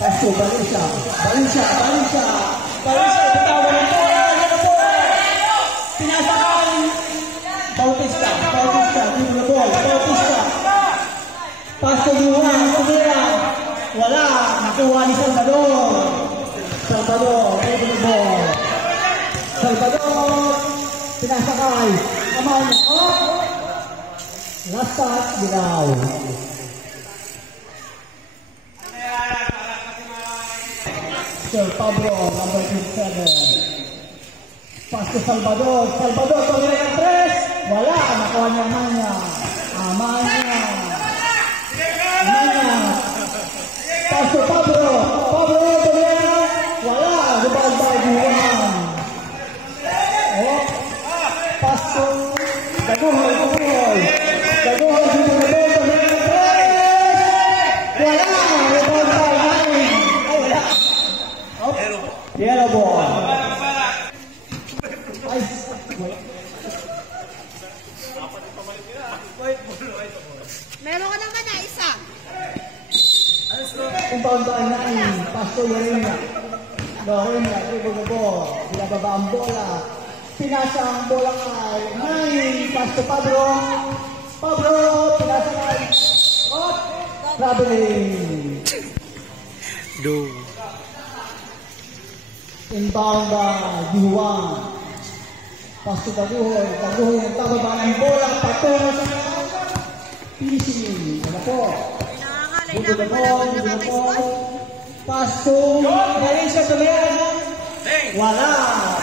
Pasto, Valencia. Valencia. Bitawan ng bola. Yan po. Pinasakan. Bautista. Dito na bola. Bautista. Pasto Luha. Tumira. Wala. Nakuha ni Salvador. Dito na bola. Salvador. Pinasakay. Kamay niya. Last shot. Ginaw. Sir Pablo, number 27. Pass to Salvador. Tumira ng 3. Wala. Nakuha niya Amanya. Pass to Pablo. Tumira. Wala. Rebound by Juan. Pass to Daguhoy. Daguhoy dito na bola. Tumira ng 3. Wala. Rebound by Hain. Wala. Yellow ball. Meron ka naman na isa. Compound by 9. Pasto Lorena. Dribble the ball. Binababa ang bola. Pinasa ang bola kay 9. Pasto Pablo. Pinasa kay traveling. Inbound by Juan. Pasto Daguhoy ang tababa ng bola. Patungo sa finishing. Ano po? Pasto. Valencia Tumira. Wala.